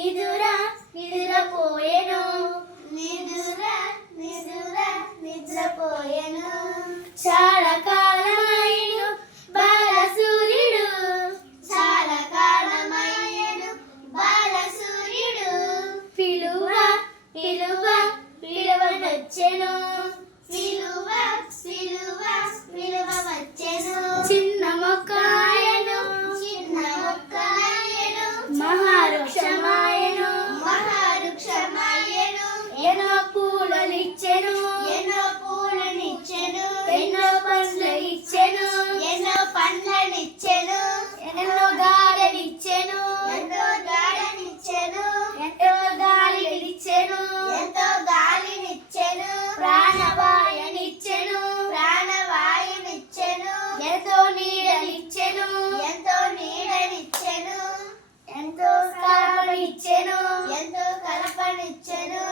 నిదుర నిద్రపోయెను నిదుర నిదుర నిద్రపోయెను చాలా కాలమైను బాలసూర్యుడు చాలా కాలమైను బాలసూర్యుడు పిలువ పిలువ పిలువనొచ్చెను పిలువ పిలువ పిలువ వచ్చెను చిన్న మొక్కాయను చిన్న మొక్కాయను మహావృక్షమాయెను మహావృక్షమాయెను ఎన్నో పూలనిచ్చెను ఎన్నో పూలనిచ్చెను ఎన్నో పండ్లు ఇచ్చెను ఎన్నో పండ్లనిచ్చెను ఎన్నో గాలినిచ్చెను ఎంతో గాలినిచ్చెను ఎంతో గాలినిచ్చెను ఎంతో గాలినిచ్చెను ప్రాణవాయునిచ్చెను ప్రాణవాయునిచ్చెను ఎంతో నీడనిచ్చెను ఎంతో నీడనిచ్చెను ఎంతో కలపనిచ్చెను ఎంతో కలపనిచ్చెను.